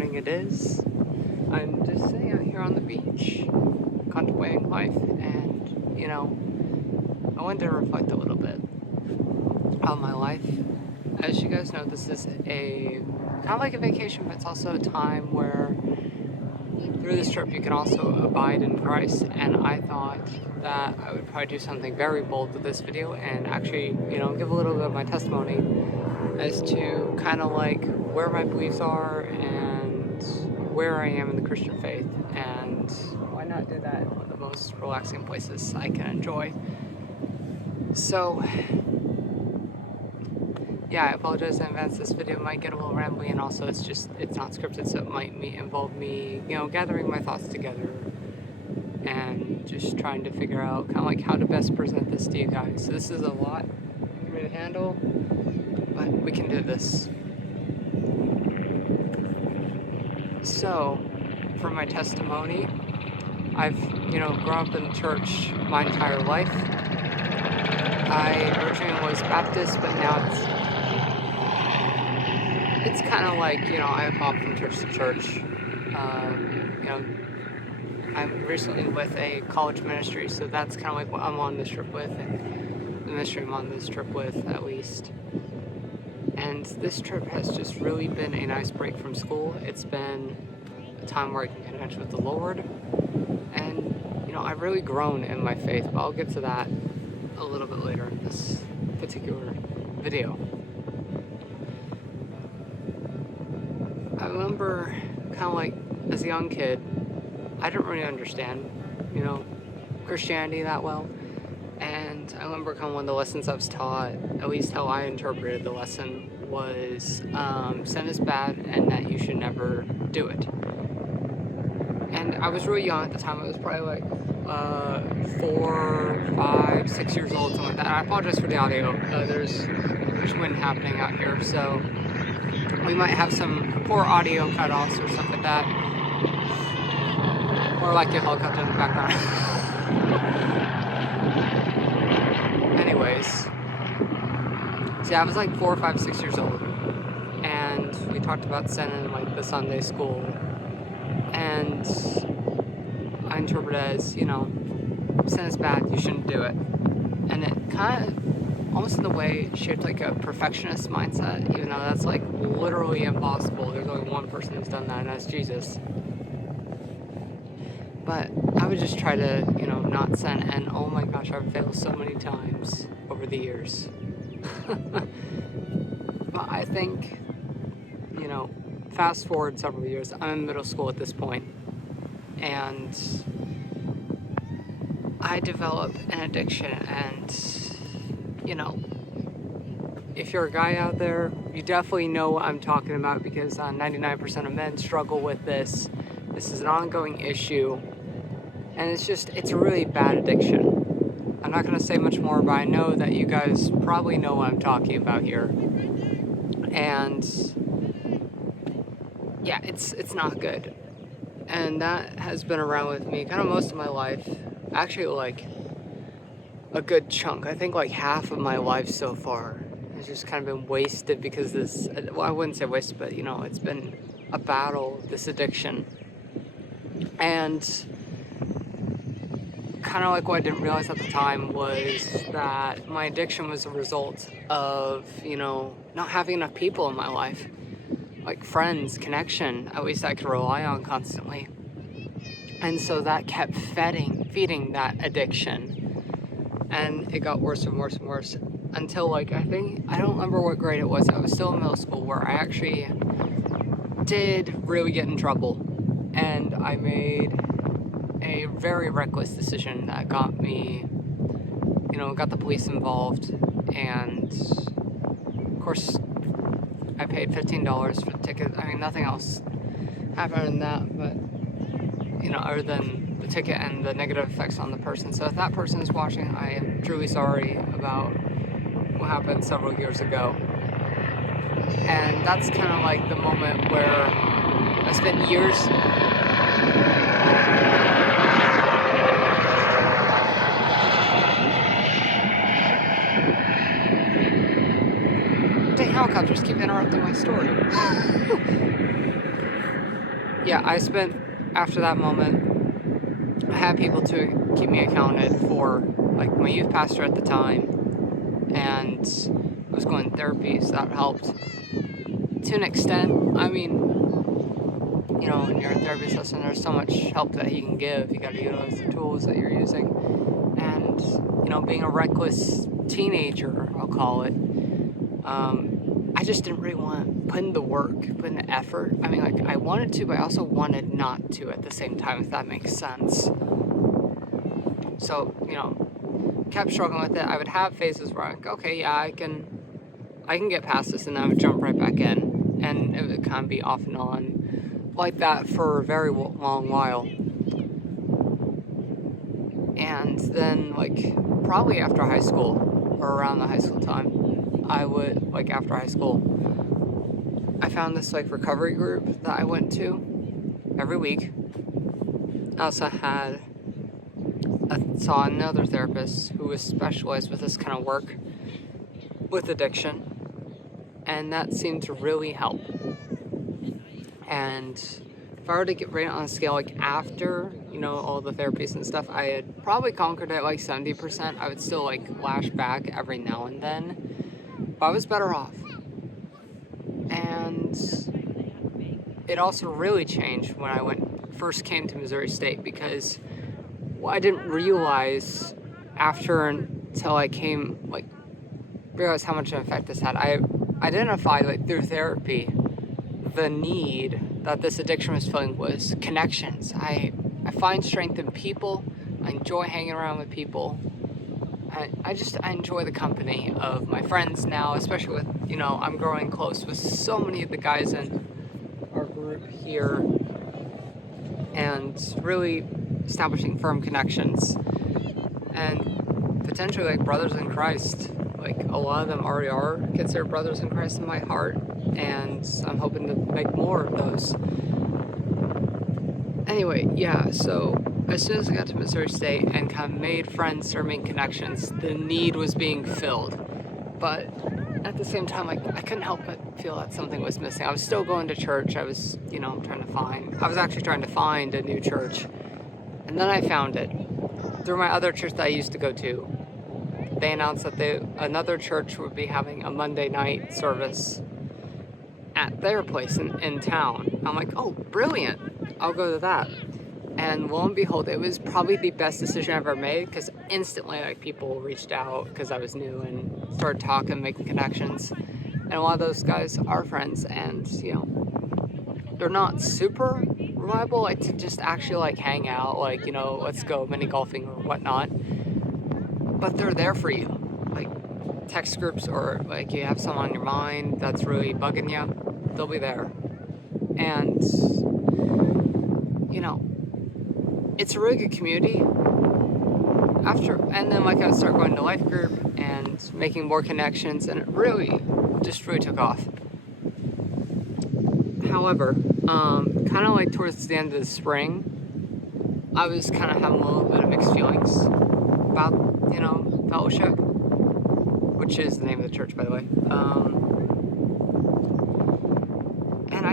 morning it is. I'm just sitting out here on the beach, contemplating life, and, I wanted to reflect a little bit on my life. As you guys know, this is a kind of like a vacation, but it's also a time where through this trip you can also abide in Christ, and I thought that I would probably do something very bold with this video and actually, give a little bit of my testimony as to kind of like where my beliefs are and where I am in the Christian faith, and why not do that in one of the most relaxing places I can enjoy. So yeah, I apologize in advance. This video might get a little rambly, and also it's not scripted, so it might involve me, gathering my thoughts together and just trying to figure out kind of like how to best present this to you guys. So this is a lot for me to handle, but we can do this. So, for my testimony, I've, grown up in church my entire life. I originally was Baptist, but now it's kind of like, I hop from church to church. I'm recently with a college ministry, so that's kind of like what I'm on this trip with, and the ministry I'm on this trip with, at least. And this trip has just really been a nice break from school. It's been a time where I can connect with the Lord, and, I've really grown in my faith, but I'll get to that a little bit later in this particular video. I remember kind of like as a young kid, I didn't really understand, Christianity that well. And I remember kind of one of the lessons I was taught, at least how I interpreted the lesson, was sin is bad and that you should never do it. And I was really young at the time. I was probably like 4, 5, 6 years old, something like that. I apologize for the audio. There's wind happening out here, so we might have some poor audio cut-offs or something like that. Or like a helicopter in the background. Anyways, so yeah, I was like 4, 5, 6 years old, and we talked about sin in like the Sunday school, and I interpret it as, sin is bad, you shouldn't do it. And it kind of, almost in a way, shaped like a perfectionist mindset, even though that's like literally impossible. There's only one person who's done that, and that's Jesus. But I would just try to, not sin, and oh my gosh, I've failed so many times over the years. But I think, fast forward several years, I'm in middle school at this point, and I develop an addiction, and, if you're a guy out there, you definitely know what I'm talking about, because 99% of men struggle with this. This is an ongoing issue. And it's a really bad addiction. I'm not going to say much more, but I know that you guys probably know what I'm talking about here. And yeah, it's not good. And that has been around with me kind of most of my life. Actually, like a good chunk. I think like half of my life so far has just kind of been wasted because this, well, I wouldn't say wasted, but it's been a battle, this addiction. And kind of like what I didn't realize at the time was that my addiction was a result of, not having enough people in my life. Like friends, connection, at least I could rely on constantly. And so that kept feeding that addiction. And it got worse and worse and worse until I don't remember what grade it was. I was still in middle school where I actually did really get in trouble. And I made a very reckless decision that got me, got the police involved, and of course I paid $15 for the ticket. I mean, nothing else happened in that, but, other than the ticket and the negative effects on the person. So if that person is watching, I am truly sorry about what happened several years ago. And that's kind of like the moment where I spent years helicopters keep interrupting my story. yeah, after that moment, I had people to keep me accounted for, like my youth pastor at the time, and I was going to therapy, so that helped to an extent. I mean, when you're a therapist session, there's so much help that he can give. You got to utilize the tools that you're using. And, being a reckless teenager, I'll call it, I just didn't really want to put in the work, put in the effort. I mean, like, I wanted to, but I also wanted not to at the same time, if that makes sense. So, kept struggling with it. I would have phases where I'm like, okay, yeah, I can get past this, and then I would jump right back in. And it would kind of be off and on like that for a very long while. And then, like, probably after high school, or around the high school time, I would, like, after high school, I found this, like, recovery group that I went to every week. I also saw another therapist who was specialized with this kind of work with addiction, and that seemed to really help. And if I were to get rated on a scale, like, after, all the therapies and stuff, I had probably conquered it, like, 70%. I would still, like, lash back every now and then, but I was better off. And it also really changed when I first came to Missouri State, because I didn't realize until I came, like, realized how much of an effect this had. I identified, like, through therapy, the need that this addiction was filling was connections. I find strength in people. I enjoy hanging around with people. I enjoy the company of my friends now, especially with, I'm growing close with so many of the guys in our group here, and really establishing firm connections, and potentially, like, brothers in Christ. Like, a lot of them already are considered brothers in Christ in my heart, and I'm hoping to make more of those. Anyway, yeah, so as soon as I got to Missouri State and kind of made friends, started making connections, the need was being filled. But at the same time, like, I couldn't help but feel that something was missing. I was still going to church. I was, I was actually trying to find a new church. And then I found it through my other church that I used to go to. They announced that another church would be having a Monday night service at their place in town. I'm like, oh, brilliant. I'll go to that. And lo and behold, it was probably the best decision I've ever made, because instantly, like, people reached out because I was new and started talking, making connections. And a lot of those guys are friends, and, they're not super reliable, like, to just actually, like, hang out, like, let's go mini golfing or whatnot. But they're there for you. Like, text groups, or, like, you have someone on your mind that's really bugging you, they'll be there. And, it's a really good community. And then, like, I started going to life group and making more connections, and it really took off. However, kind of like towards the end of the spring, I was kind of having a little bit of mixed feelings about, fellowship, which is the name of the church, by the way. And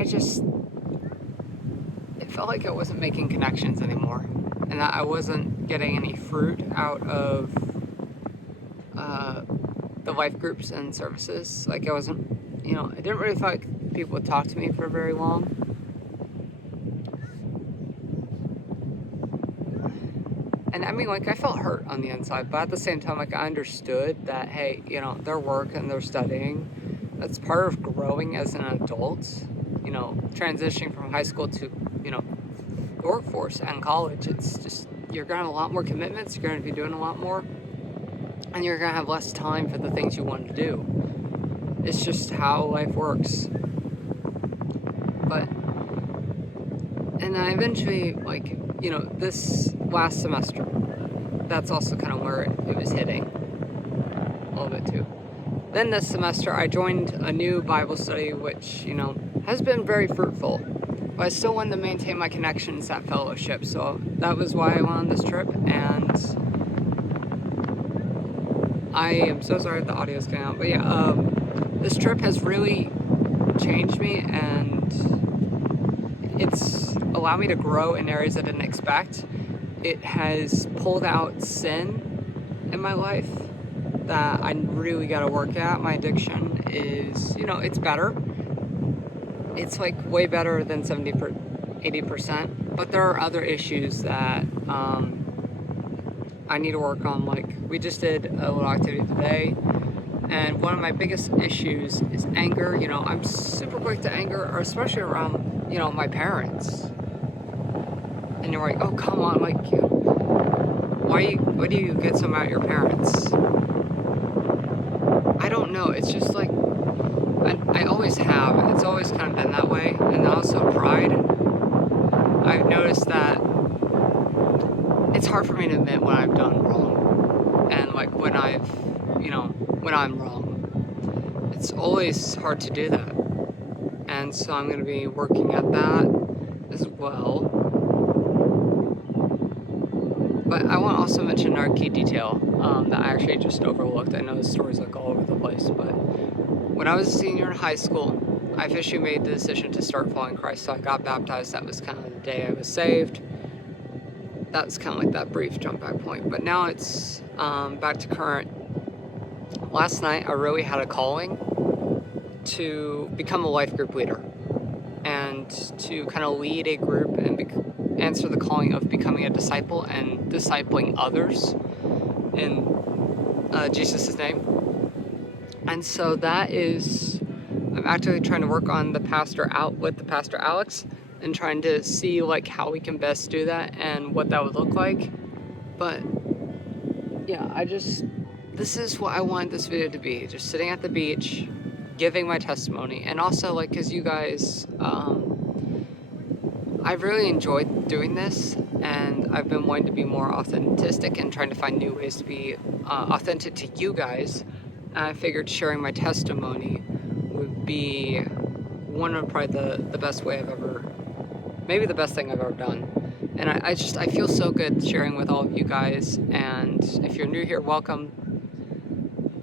it felt like I wasn't making connections anymore, and that I wasn't getting any fruit out of the life groups and services. Like, I wasn't, it didn't really feel like people would talk to me for very long. And I mean, like, I felt hurt on the inside, but at the same time, like, I understood that, hey, their work and their studying, that's part of growing as an adult, transitioning from high school to, the workforce and college. It's just, you're going to have a lot more commitments, you're going to be doing a lot more, and you're going to have less time for the things you want to do. It's just how life works. And I eventually, like, this last semester, that's also kind of where it was hitting a little bit too. Then this semester, I joined a new Bible study, which, has been very fruitful. But I still wanted to maintain my connections at fellowship, so that was why I went on this trip. And I am so sorry if the audio is cutting out, but yeah, this trip has really changed me, and it's allowed me to grow in areas I didn't expect. It has pulled out sin in my life that I really gotta work at. My addiction is, it's better. It's like way better than 80%, but there are other issues that I need to work on. Like, we just did a little activity today, and one of my biggest issues is anger. I'm super quick to anger, or especially around, my parents. And you're like, oh, come on, like, why do you get so mad at your parents? I don't know, it's just like, I always have. It's always kind of been that way. And also pride. I've noticed that it's hard for me to admit when I've done wrong. And like when I'm wrong. It's always hard to do that. And so I'm going to be working at that as well. But I want to also mention another key detail that I actually just overlooked. I know the story's like all over the place, but when I was a senior in high school, I officially made the decision to start following Christ. So I got baptized. That was kind of the day I was saved. That's kind of like that brief jump back point. But now it's back to current. Last night, I really had a calling to become a life group leader and to kind of lead a group and answer the calling of becoming a disciple and discipling others in Jesus' name. And so that is, I'm actively trying to work on with the Pastor Alex and trying to see like how we can best do that and what that would look like. But yeah, this is what I want this video to be, just sitting at the beach, giving my testimony. And also like, cause you guys, I've really enjoyed doing this, and I've been wanting to be more authentic and trying to find new ways to be authentic to you guys. And I figured sharing my testimony would be one of probably the best way I've ever, maybe the best thing I've ever done. And I feel so good sharing with all of you guys. And if you're new here, welcome.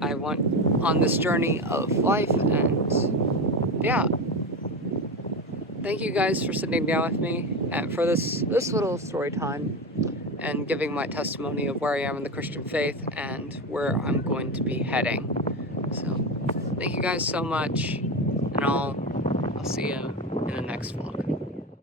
I went on this journey of life, and yeah. Thank you guys for sitting down with me and for this little story time and giving my testimony of where I am in the Christian faith and where I'm going to be heading. So thank you guys so much, and I'll see you in the next vlog.